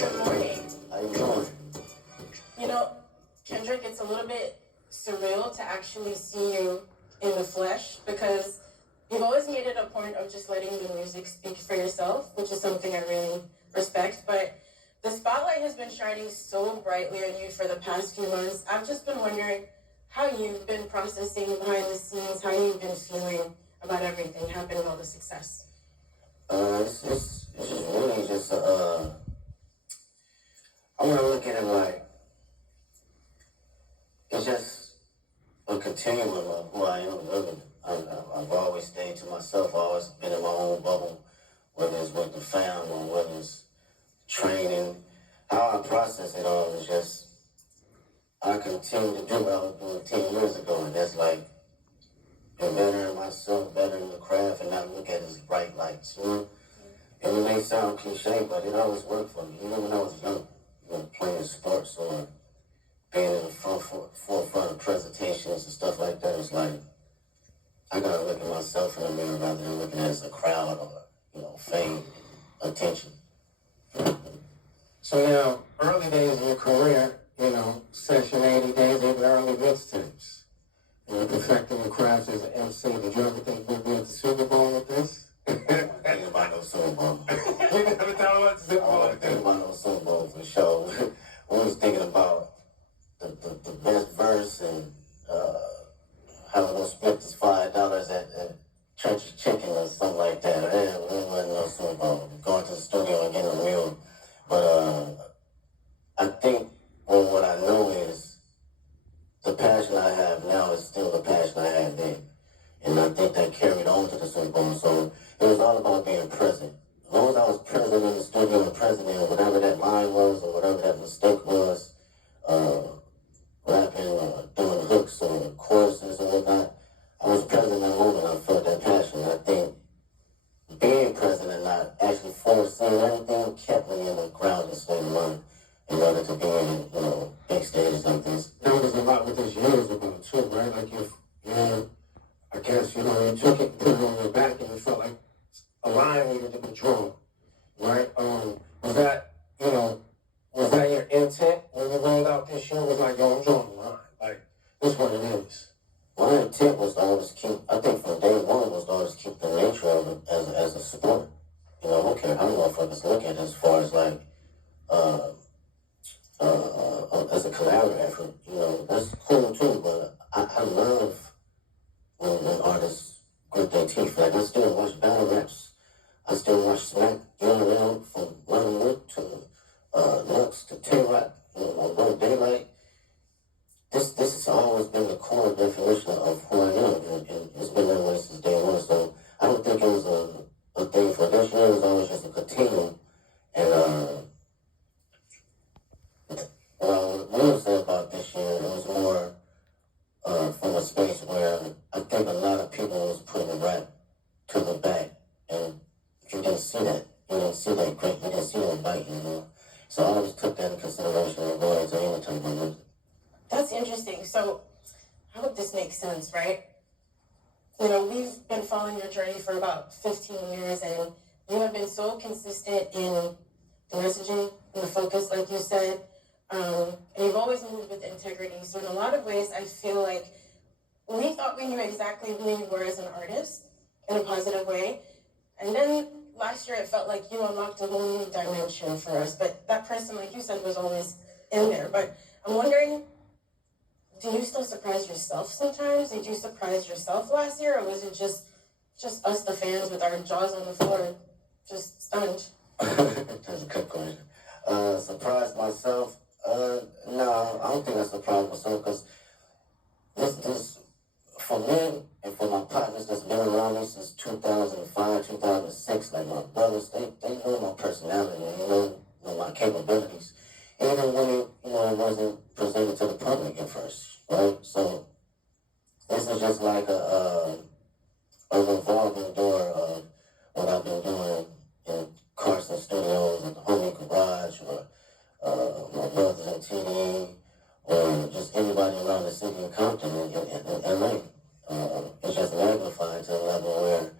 Good morning. How you doing? You know, Kendrick, it's a little bit surreal to actually see you in the flesh because you've always made it a point of just letting the music speak for yourself, which is something I really respect. But the spotlight has been shining so brightly on you for the past few months. I've just been wondering how you've been processing behind the scenes, how you've been feeling about everything happening, all the success. It's just really just I'm gonna look at it like it's just a continuum of who I am living. I've always stayed to myself. I've always been in my own bubble, whether it's with the fam or whether it's training. How I process it all is just I continue to do what I was doing 10 years ago, and that's like being better in myself, better in the craft, and not look at it as bright lights, you know? And it may sound cliche, but it always worked for me. Even when I was young, playing sports or being in the forefront of presentations and stuff like that, it's like I gotta look at myself in the mirror rather than looking at it as a crowd or, fame, attention. So now, early days in your career, Session 80 days, even early mixtapes. Perfecting the craft as an MC. Did you ever think we'd be at the Super Bowl with this? Think about no Super Bowl. You never thought about the Super Bowl? I think about no Super Bowl for sure. We was thinking about the best verse and how we're gonna split this $5 at Church Chicken or something like that. It wasn't no Super Bowl. Going to the studio and getting a meal. But I think what I know is the passion I have now is still the passion I had then. And I think that carried on to the Super Bowl. So it was all about being present. As long as I was present in the studio and present in whatever that line was or whatever that mistake was, rapping or doing hooks or choruses or whatnot, I was present in that moment. I felt that passion. I think being present and not actually foreseeing everything kept me in the grounded state of mind in order to be in, big stages like this. Now there's a lot with this years about too, right? Like I guess, you took it, put it on your back, and you felt like a line needed to be drawn, right? Was that your intent when you rolled out this year? Was like, yo, I'm drawing the line. Like, this is what it is. My intent was to always keep, I think from day one was to always keep the nature of it as a sport. I don't care how motherfuckers look at it as far as like, as a collaborative effort, that's cool too, but I love when artists grit their teeth. Like, I still watch battle raps. I still watch Smack, from Running Wood to Lux to Tay-Rock, on One Daylight. This has always been the core definition of who I am, and it's been that way since day one. So I don't think it was a thing for this year. It was always just a continuum. And what I will say about this year, it was more from a space where I think a lot of people was putting rap to the back, and you didn't see that. You didn't see that great. You didn't see that bite, So I always took that into consideration when going into any type of music. That's interesting. So I hope this makes sense, right? We've been following your journey for about 15 years, and you have been so consistent in the messaging and the focus, like you said. And you've always moved with integrity. So in a lot of ways, I feel like we thought we knew exactly who you were as an artist in a positive way. And then last year, it felt like you unlocked a whole new dimension for us. But that person, like you said, was always in there. But I'm wondering, do you still surprise yourself sometimes? Did you surprise yourself last year? Or was it just us, the fans, with our jaws on the floor, just stunned? That's a good question. Surprised myself? No, I don't think I surprised myself because this, for me and for my partners that's been around me since 2005, 2006, like my brothers, they know my personality and they know my capabilities. Even when it wasn't presented to the public at first, right? So this is just like a revolving door of what I've been doing in Carson Studios, at the Homie Garage, or my brothers in TD, or just anybody around the city of Compton in LA. It's just magnified to a level where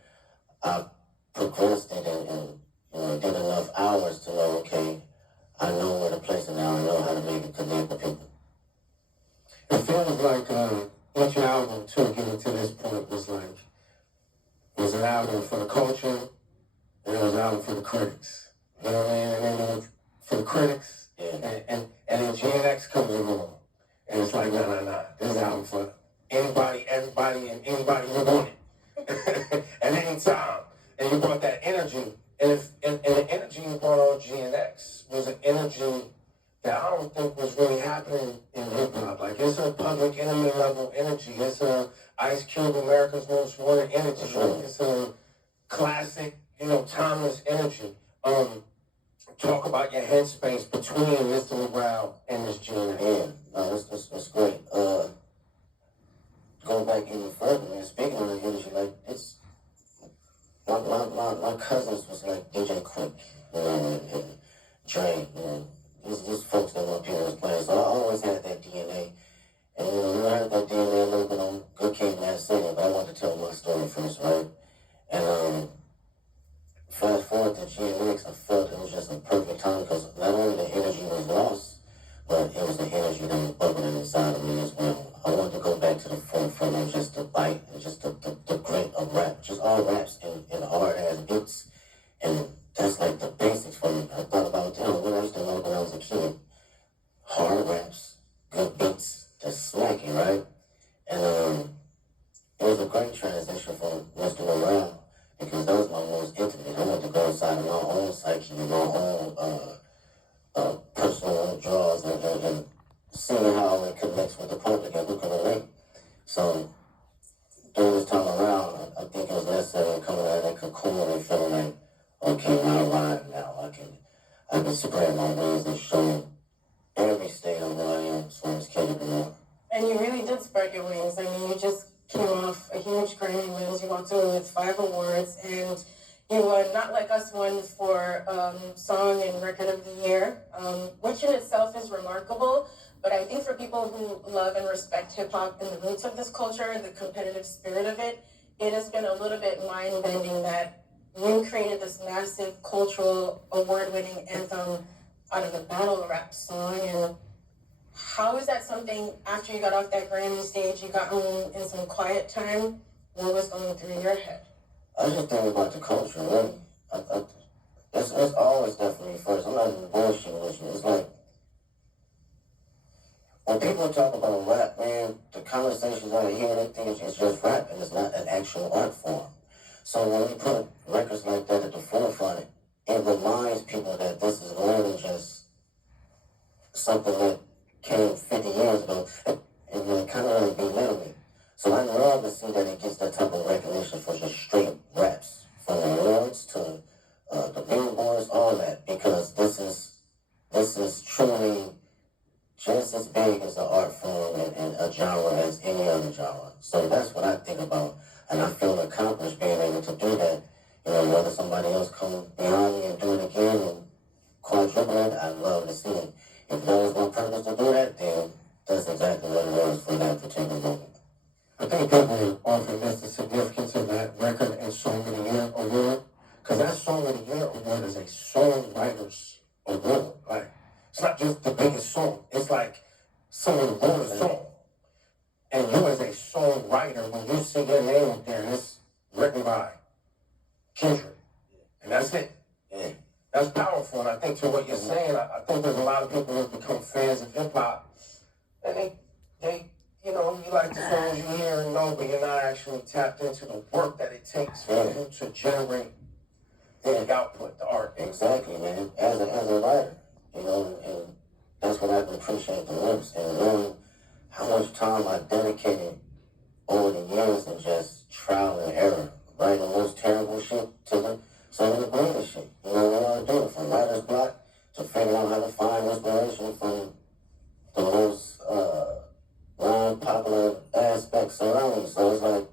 I progressed it and did enough hours to know, okay, I about your album too, getting to this point, was like, was an album for the culture, and it was an album for the critics. You know what I mean? And then for the critics, and then Gen X comes along, and it's like, nah. This album for anybody, everybody, and anybody who want it at any time. And you brought that energy, and the energy you brought on Gen X was an energy that I don't think was really happening in hip hop. Like, it's a Public Enemy level energy. It's a Ice Cube, America's Most Wanted energy. It's a classic, timeless energy. Talk about your headspace between Mr. Morale and this Gen X. Yeah, no, that's great. Going back even further, man, speaking of the energy, like, it's, my cousins was like DJ Quick, and Dre, these folks that my parents was playing. So I always had that DNA. And we heard that DNA a little bit on Good Kid, Mad City, but I want to tell my story first, right? And fast forward to GMX, I felt it was just a perfect time because not only the energy was lost, but it was the energy that was bubbling inside of me as well. I wanted to go back to the forefront of just the bite and just the grit of rap, just all raps and hard ass beats. And that's like the basics for me. I thought about what I used to like when I was a kid. Hard raps, good beats, just smacking, right? And it was a great transition from Mr. Morale because that was my most intimate. I wanted to go inside of my own psyche and my own personal draws and seeing how it connects with the public and who can relate. So during this time around, I think it was necessary coming out of that cocoon and feeling like, okay, now I rhyme now. I can spread my wings and show every state of who I am as far as Kendrick Lamar. And you really did spread your wings. I mean, you just came off a huge Grammy wins. You walked away with 5 awards, and you won Not Like Us won for Song and Record of the Year, which in itself is remarkable. But I think for people who love and respect hip-hop and the roots of this culture, the competitive spirit of it, it has been a little bit mind-bending that you created this massive cultural award-winning anthem out of a battle rap song. And how is that something, after you got off that Grammy stage, you got home in some quiet time, what was going through your head? I just think about the culture, really. It's always definitely first. I'm not even bullshitting with you. It's like, when people talk about rap, man, the conversations I hear, they think it's just rap and it's not an actual art form. So when we put records like that at the forefront, it reminds people that this is more than just something that came 50 years ago, and it kind of like belittle it. So I love to see that it gets that type of recognition for just straight raps, from the awards to the billboards, all that, because this is truly just as big as an art form and a genre as any other genre. So that's what I think about, and I feel accomplished being able to do that. Whether somebody else come behind me and do it again and quadruple it, I'd love to see it. If that was my purpose to do that, then that's exactly what it was for that particular moment. I think people often miss the significance of that record and Song of the Year award, because that Song of the Year award is a songwriter's award. Like, it's not just the biggest song. It's like someone wrote a song. And you as a songwriter, when you see your name up there, it's written by Kendrick. And that's it. Yeah. That's powerful. And I think to what you're saying, I think there's a lot of people who become fans of hip-hop. And they you like the songs you hear and know, but you're not actually tapped into the work that it takes for you to generate the output, the art. Exactly, man. As a writer, and that's what I can appreciate the most, and learn how much time I dedicated over the years of just trial and error, writing the most terrible shit to some of the greatest shit. What I do, from writer's block to figuring out how to find inspiration from the most non-popular aspects around me. So it's like,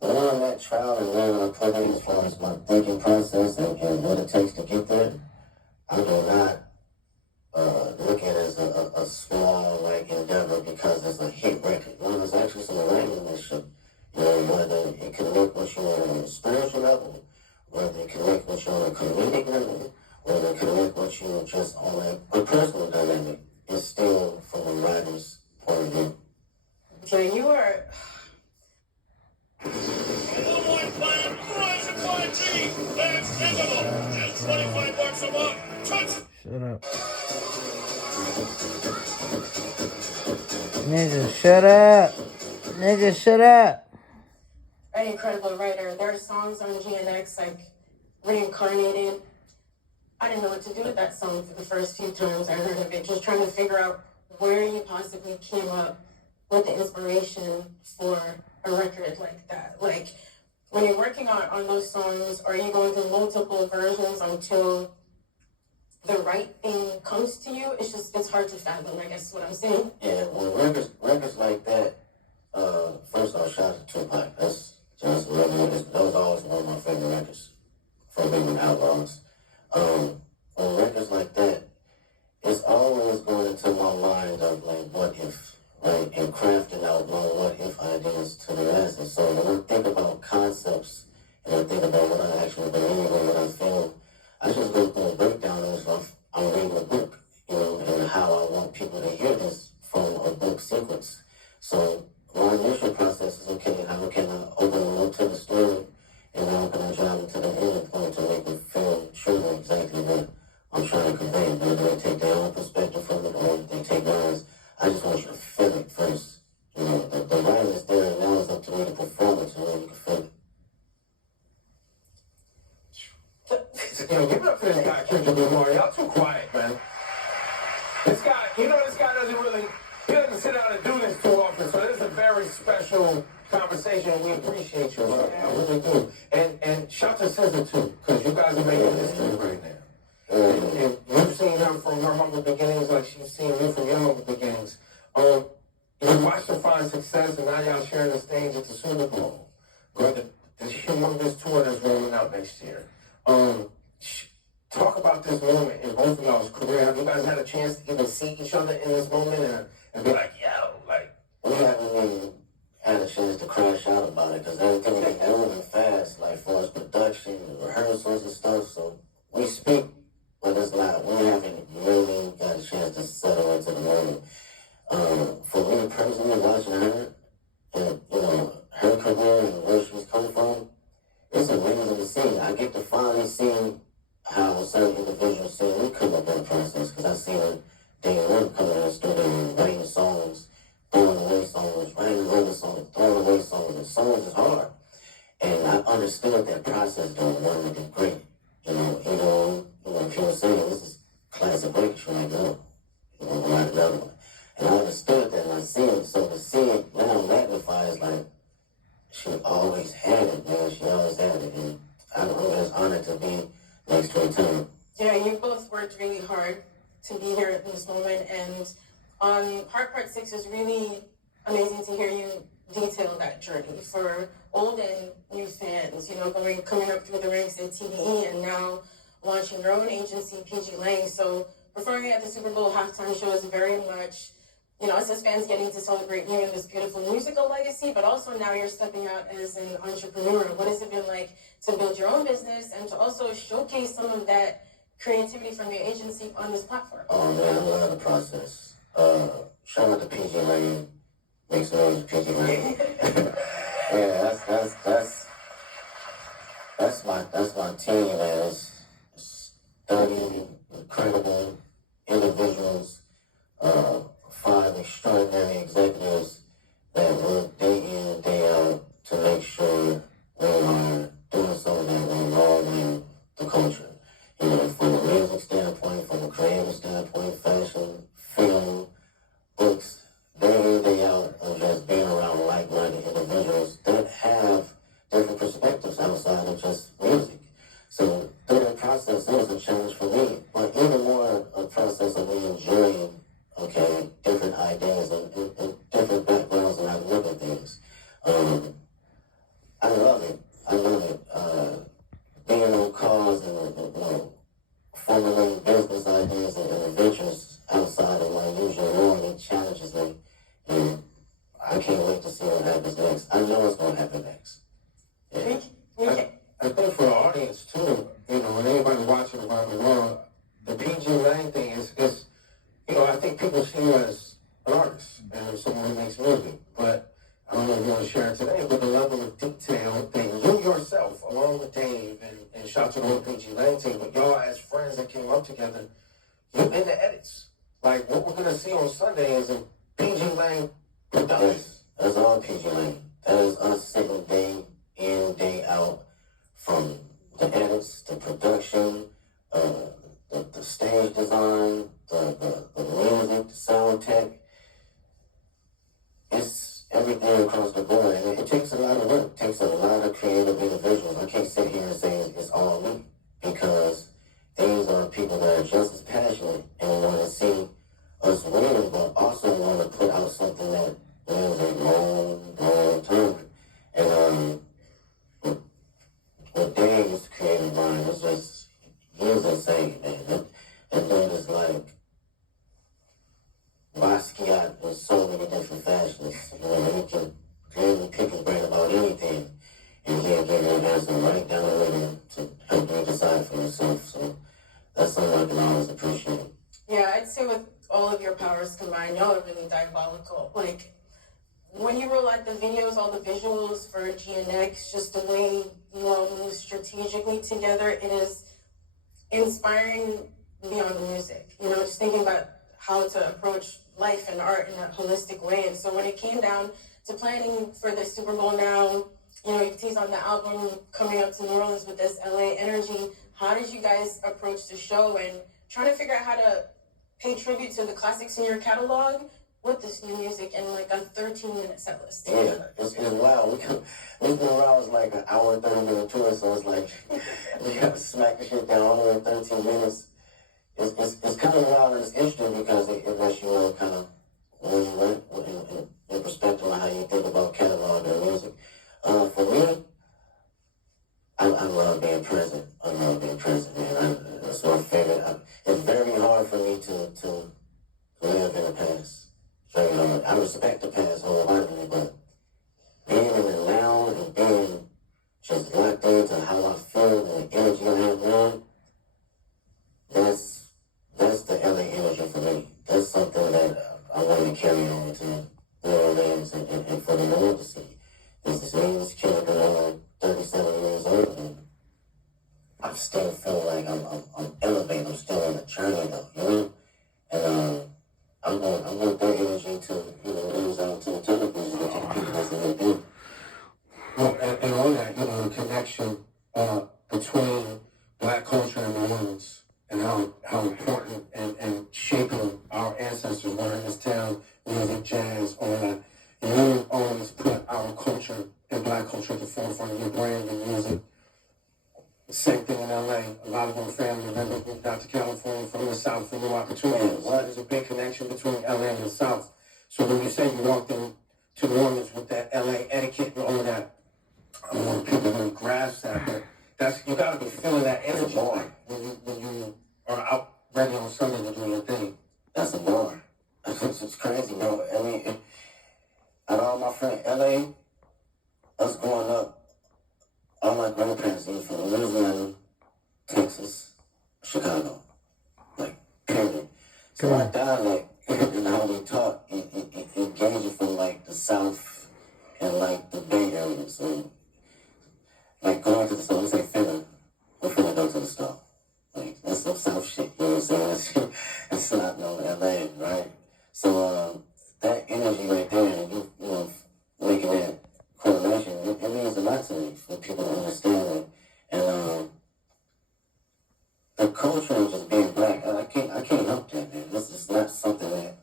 learning that trial and error I put in as far as my thinking process and what it takes to get there, I do not look at it as a small endeavor because it's a hit record. There's actually some writing in this shit. Whether it connect with you on a spiritual level, whether it connect with you on a comedic level, whether it connect with you just on a personal dynamic, it's still from a writer's point of view. Jay, Shut up. Nigga, shut up. Nigga, shut up. An incredible writer. There are songs on GNX like Reincarnated. I didn't know what to do with that song for the first few times I heard of it, just trying to figure out where you possibly came up with the inspiration for a record like that. Like, when you're working on those songs, are you going through multiple versions until the right thing comes to you? It's hard to fathom, I guess is what I'm saying. Yeah, well, records like that, first off, shout out to Tupac. That's just really, that was always one of my favorite records from Living Outlaws. On records like that, it's always going into my mind of like, what if, right? And crafting out my what if ideas to the masses. So when I think about concepts and I think about what I actually believe and what I feel, I just go through a breakdown as if I'm reading a book, you know, and how I want people to hear this from a book sequence. So my initial process is, okay, how can I open them up to the story, and how can I drive them to the end point to make it feel true exactly what I'm trying to convey. Whether they take their own perspective from it or they take ours, I just want you to feel it first. You know, the writing is there, and now it's up to me to perform it so that you can feel it. Yo, give it up for this guy, Kendrick Lamar. Y'all too quiet, man. This guy, you know, this guy he doesn't sit down and do this too often, so this is a very special conversation. We appreciate you, man. I really do. And shout to SZA too, because you guys are making history right now. And you've seen her from her humble beginnings like she's seen you from your humble beginnings. You watched her find success, and now y'all sharing the stage at the Super Bowl. Brother, this humongous tour that's rolling out next year. Talk about this moment in both of y'all's career. Have you guys had a chance to even see each other in this moment and be like, yo, like... We haven't even had a chance to crash out about it, because everything is moving fast, like for us production, rehearsals and stuff, so we speak, but it's not, we haven't really got a chance to settle into the moment. For me personally, watching her, and, you know, her career and where she's come from, it's amazing to see. I get to finally see how certain individuals see me come up in the process, because I've seen her day one coming in the studio and writing songs, throwing away songs, writing another song, throwing away songs, and songs is hard. And I understood that process during one to be great. You know, people saying this is classic break, you're like, no, write another one. And I understood that, and I see it. So to see it now magnified is like, she always had it, man. She always had it. And I'm just honored to be next to her too. Yeah, you both worked really hard to be here at this moment. And on Heart Part 6 is really amazing to hear you detail that journey for old and new fans, you know, coming up through the ranks in TDE and now launching your own agency, PG Lang. So performing at the Super Bowl halftime show is very much, you know, us as fans getting to celebrate you and this beautiful musical legacy, but also now you're stepping out as an entrepreneur. What has it been like to build your own business and to also showcase some of that creativity from your agency on this platform? Oh man, I love the process. Shout out to PG Lang. Make some noise, PG Lang. Yeah, that's my team, man. It's 30 incredible individuals, 5 extraordinary executives that work day in, day out to make sure we are doing something that will involve in the culture. You know, from a music standpoint, from a creative standpoint, fashion, film, books, day in, day out, of just being around like-minded individuals that have different perspectives outside of just music. So through that process, it was a challenge for me, but even more a process of me enjoying, okay, different ideas and different backgrounds and how to look at things. I love it. Being on calls and, you know, formulating business ideas and adventures outside of my usual norm, it challenges me. And I can't wait to see what happens next. I know what's going to happen next. Yeah. I think for the audience too, you know, and anybody watching around the world, the PG Lang thing is, you know, I think people see you as an artist and someone who makes music, but I don't know if you want to share it today, but the level of detail that you yourself, along with Dave and shout out to the whole PG Lang team, but y'all as friends that came up together, you in the edits. Like, what we're gonna see on Sunday is a PG Lang production. That's all PG Lang. That is us sitting day in, day out, from the edits, the production, the stage design, the music, the sound tech. It's everything across the board, and it takes a lot of work. It takes a lot of creative individuals. I can't sit here and say it's all me, because these are people that are just as passionate and want to see us win, but also want to put out something that lives a long term. And with Dave's creative mind, it's just, he's insane, man. That dude is like Basquiat in so many different fashions. You know, he can clearly pick his brain about anything, and he'll give you an answer right down the middle to help you decide for yourself. So that's something I can always appreciate. Yeah, I'd say with all of your powers combined, y'all are really diabolical. Like, when you roll out the videos, all the visuals for GNX, just the way you all move strategically together, it is inspiring beyond the music. You know, just thinking about how to approach life and art in a holistic way. And so when it came down to planning for the Super Bowl now, you know, you've teased on the album coming up to New Orleans with this LA energy. How did you guys approach the show and trying to figure out how to pay tribute to the classics in your catalog with this new music and like a 13-minute set list? Yeah, it's wild. We've been around, it's like an hour and 30-minute tour, so it's like we got to smack the shit down all in 13 minutes. It's kind of wild and it's interesting because it lets you know kind of where you went in perspective on how you think about catalog and music. For me, I love being present. I love being present, man. That's my favorite. It's very hard for me to live in the past. Very hard. I respect the past wholeheartedly, but being in the now and being just locked into how I feel and the energy I have now, that's the LA energy for me. That's something that I want to carry on to New Orleans and for the world to see. This is kid around 37 years old, and I still feel like I'm elevated. I'm still on the journey though, you know? And I want that energy to, you know, lose out to the television and to the people that's in the do. Well, and on that, you know, the connection between black culture and New Orleans and how important and shaping our ancestors were in this town, music, jazz, all that. And you always put our culture and black culture at the forefront of your brand and music. Same thing in LA. A lot of our family members moved out to California from the South for new opportunities. There's a big connection between LA and the South. So when you say you walked in to New Orleans with that LA etiquette and all of that, I don't want people to grasp that, but that's, you gotta be feeling that energy when you are out ready on Sunday to do your thing. That's a bar. It's crazy, bro. I mean, out of all my friends, LA, us growing up, all my grandparents are from Louisiana, Texas, Chicago, like, period. So our dialect and how we talk, it gains you from, like, the South and, like, the Bay Area. So, like, going to the store, let's say, we're finna go to the store. Like, that's some South shit, you know what I'm saying? It's not no LA, right? So, that energy right there, and you know, making that correlation, it means a lot to me for people to understand it. And the culture of just being black, I can't help that, man. This is not something that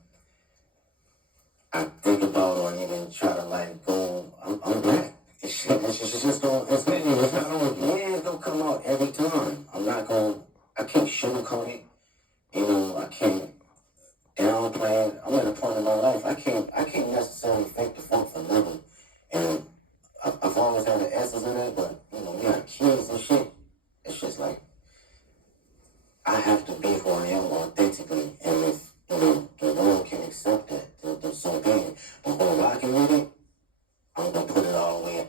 I think about or even try to like go. I'm black. It's just don't. It's don't come out every time. I can't sugarcoat it. You know, I can't downplay it. I'm at a point in my life I can't necessarily fake the funk for nothing. And I've always had the essence in it, but, you know, we got kids and shit. It's just like, I have to be who I am authentically. And if, you know, the world can accept that, then so be it. But when I'm rocking with it, I'm going to put it all the way in.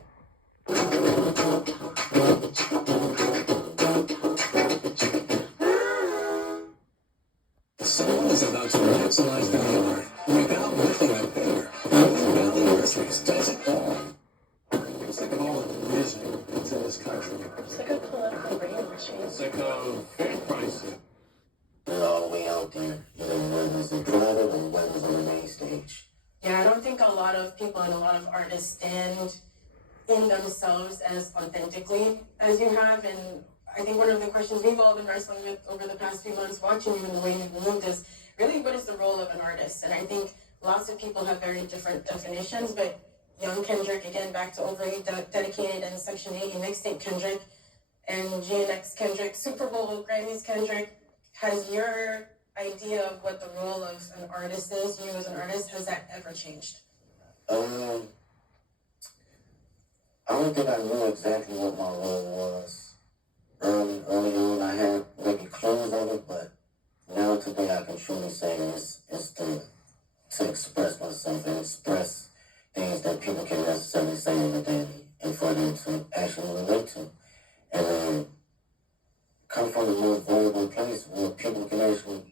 Someone is about to maximize their art without lifting a finger. Valley Nurseries does it all. It's like all of the vision that's in this country. It's like a political brain. out there, whether it's in private or whether it's on the main stage. Yeah, I don't think a lot of people and a lot of artists stand in themselves as authentically as you have. And I think one of the questions we've all been wrestling with over the past few months, watching you and the way you've moved, is really what is the role of an artist? And I think lots of people have very different definitions, but young Kendrick, again, back to overly dedicated and Section 80 mixtape Kendrick, and GNX Kendrick, Super Bowl, Grammys Kendrick, has your idea of what the role of an artist is, you as an artist, has that ever changed? I don't think I knew exactly what my role was. Early on, I had maybe clues of it, but now today I can truly say it's to express myself and express things that people can necessarily say on a daily and for them to actually relate to. And come from a more vulnerable place where people can actually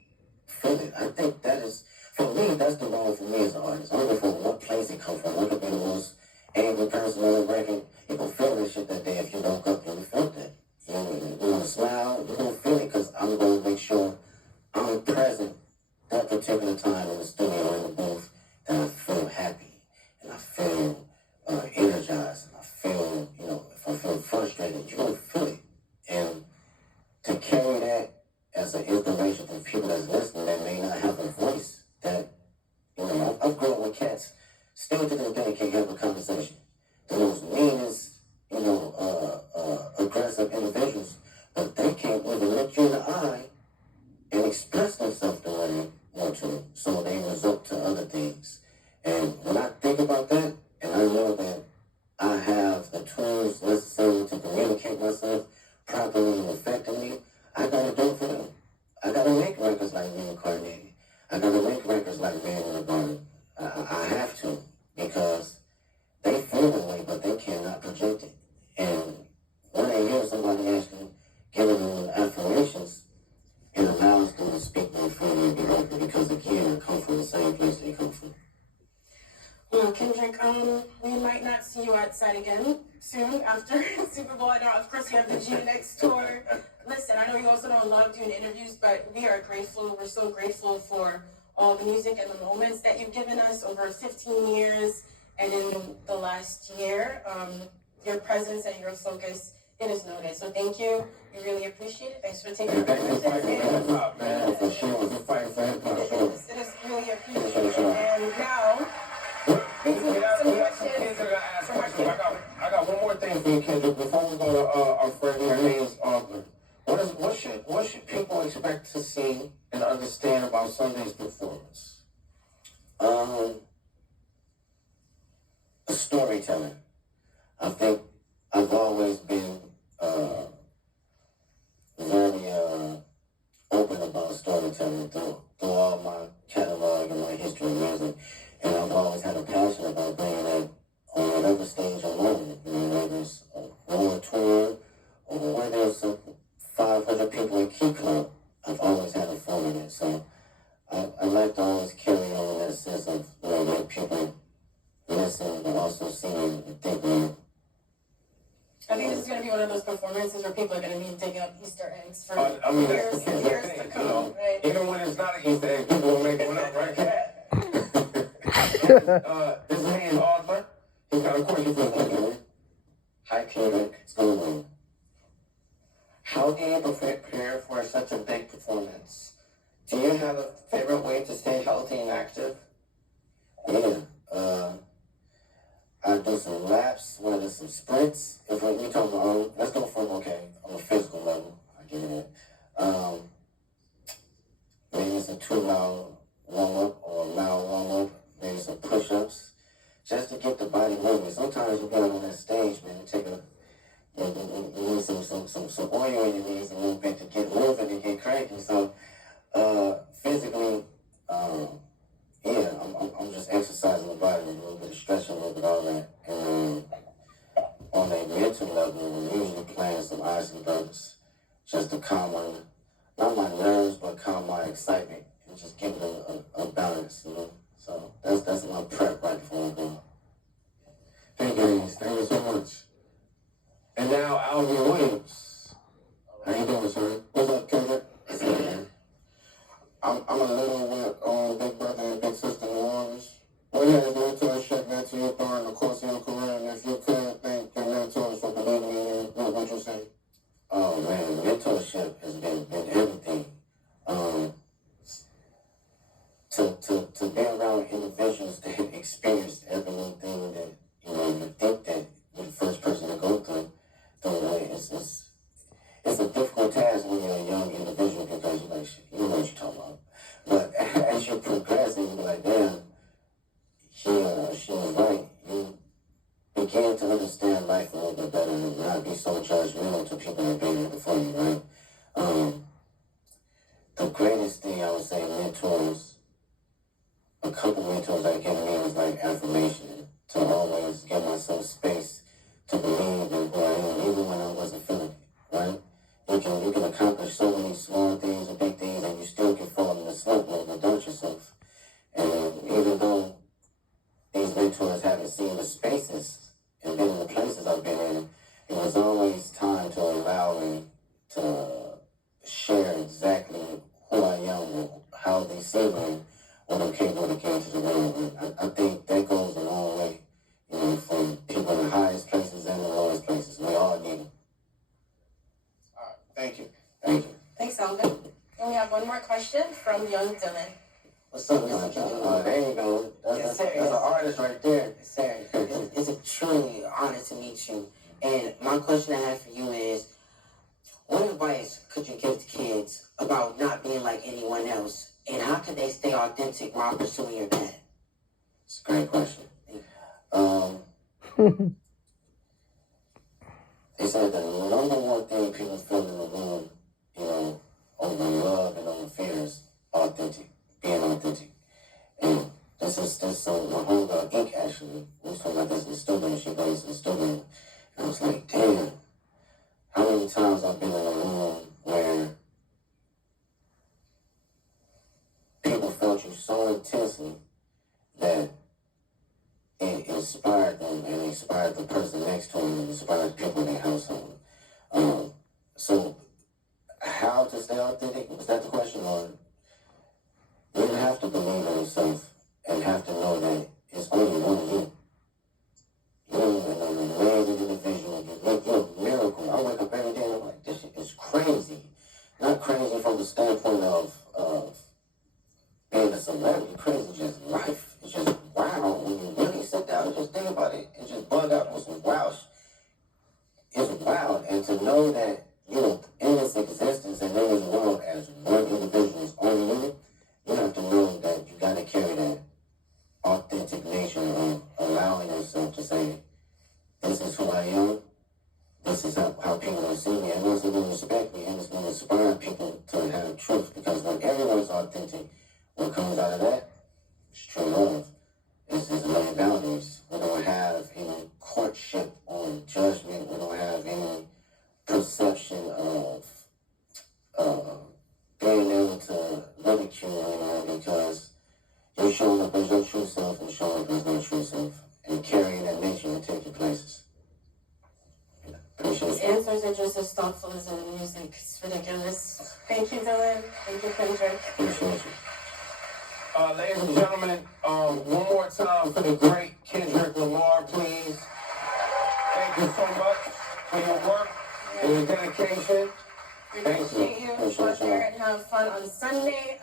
feel it. I think that is, for me, that's the role for me as an artist. I don't know from what place it comes from. I could be the most angry person on the record. You can feel this shit that day if you woke up and you felt that. You want to smile, you're going to feel it because I'm going to make sure I'm present that particular time in the studio or in the booth, that I feel happy and I feel energized and I feel, if I feel frustrated, you're going to feel it. And to carry that as an inspiration for people that's listening that may not have a voice, that, I've grown with cats, still to this day can't have a conversation. The most meanest, aggressive individuals, but they can't even look you in the eye and express themselves the way they want to. So they resort to other things. And when I think about that, and I know that I have the tools necessary to communicate myself properly and effectively, I gotta do it for them. I gotta make records like Reincarnated. I gotta make records like Man in the Garden. I have to, because they feel the way, but they cannot project it. And when they hear somebody actually giving them affirmations, it allows them to speak more freely and be open, because again, I come from the same place they come from. Well, Kendrick, we might not see you outside again soon after Super Bowl. I know, of course, you have the GNX tour. Listen, I know you also don't love doing interviews, but we are grateful. We're so grateful for all the music and the moments that you've given us over 15 years and in the last year. Your presence and your focus, it is noted. So thank you. We really appreciate it. Thanks for taking the time. For sure. We're fighting for hip hop. It is really appreciated. And now, I got one more thing for you, Kendrick. Before we go to our friend here, her name's Aubrey. What should people expect to see and understand about Sunday's performance? Storytelling. I think I've always been very open about storytelling through all my catalog and my history of music. And I've always had a passion about bringing that on whatever stage I'm on. Whether it's a world tour or whether it's 500 people at Key Club, I've always had a fun in it. So I like to always carry on that sense of, let people listen but also see and think, I think this is going to be one of those performances where people are going to be digging up Easter eggs for years to come, right? Even when it's not an Easter egg, people will make one up, right? His name is Audler. He's got a question for you. Hi, Kendrick. It's going on. How do you prepare for such a big performance? Do you have a favorite way to stay healthy and active? Yeah. I do some laps, whether some sprints. If we talk about, let's go from, on a physical level, I get it. Maybe it's a 2-mile warm-up or a mile warm-up, maybe some push-ups, just to get the body moving. Sometimes you get on that stage, man, you need some oil in your knees a little bit to get moving and get cranky. So, physically, I'm just exercising the body, a little bit of stretching, a little bit of all that. And on a mental level, we're usually playing some Eisenbergs just to calm not my nerves, but calm my excitement and just give it a balance, So that's my prep right before I go. Thank you so much. And now, Alvin Williams. How you doing, sir? What's up, Kendrick? I'm a little with Big Brother and Big Sister New Orleans. What has mentorship meant to you during the course of your career? And if you could thank your mentors for believing in you, what would you say? Oh man, mentorship has been everything. To be around individuals that have experienced everything that you think that you're the first person to go through. It's a difficult task when you're a young individual because you're like, shit, you don't know what you're talking about. But as you progress and you're like, damn, she was right. You begin to understand life a little bit better and not be so judgmental to people that have been here before you, right? The greatest thing I would say, mentors, a couple mentors that gave me was like affirmation, to always give myself space to believe in who I am, even when I wasn't feeling it, right? You can accomplish so many small things or big things and you still can fall in the slump mode and doubt yourself. And even though these mentors haven't seen the spaces and been in the places I've been in, it was always time to allow me to share exactly who I am, how they see me when I came to the world. And I think that goes a long way, from people in the highest places and the lowest places. We all need it. All right, thank you. Thank you. Thanks, Alvin. And we have one more question from young Dylan. What's up, Mr. John? There you go. That's an artist right there. Yes, sir. It's a truly honor to meet you. And my question I have for you is, what advice could you give to kids about not being like anyone else? And how can they stay authentic while pursuing your path? It's a great question. They said the number one thing people feel in the room, over love and over fear is authentic, being authentic. And this is my homegirl Ink actually. We was talking about this in the studio. She goes in the studio. And I was like, damn, how many times I've been in a room where people felt you so intensely that it inspired them and inspired the person next to them and inspired people in their household. So how to stay authentic? Was that the question? Or you have to believe in yourself and have to know that it's only one of you. You're an amazing individual. You're a miracle. I wake up every day and I'm like, this shit is crazy. Not crazy from the standpoint of being a celebrity. Crazy just life. It's just wow. When you really sit down and just think about it and just bug out with some wow. It's wild. And to know that you're in this existence and in this world as one individual is only you, you have to know that you got to carry that authentic nature of allowing yourself to say, this is who I am, this is how people will see me, and this is going to respect me, and it's going to inspire people to have truth. Because when everyone's authentic, what comes out of that is true love. It's laying boundaries. We don't have any courtship on judgment. We don't have any perception of being able to ridicule anyone, because you're showing up as your true self and showing up as your true self and carrying that nature and taking places. Appreciate His you. answers are just as thoughtful as in the music. It's ridiculous. Thank you, Dylan. Thank you, Kendrick. Appreciate you. Ladies and gentlemen, one more time for the great Kendrick Lamar, please. Thank you so much for your work and your dedication. We Thank you. appreciate you. Go Appreciate out there you. and have fun on Sunday.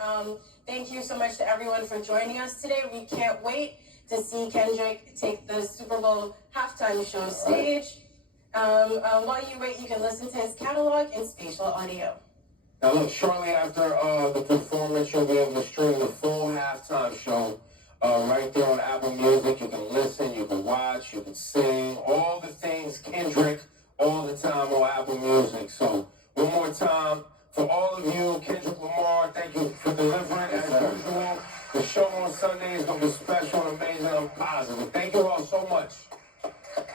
Thank you so much to everyone for joining us today. We can't wait to see Kendrick take the Super Bowl halftime show stage. While you wait, you can listen to his catalog in spatial audio. Now look, shortly after the performance, you'll be able to stream the full halftime show right there on Apple Music. You can listen, you can watch, you can sing, all the things Kendrick, all the time on Apple Music. So one more time, for all of you, Kendrick Lamar, thank you for delivering as usual. The show on Sunday is going to be special, amazing, and positive. Thank you all so much.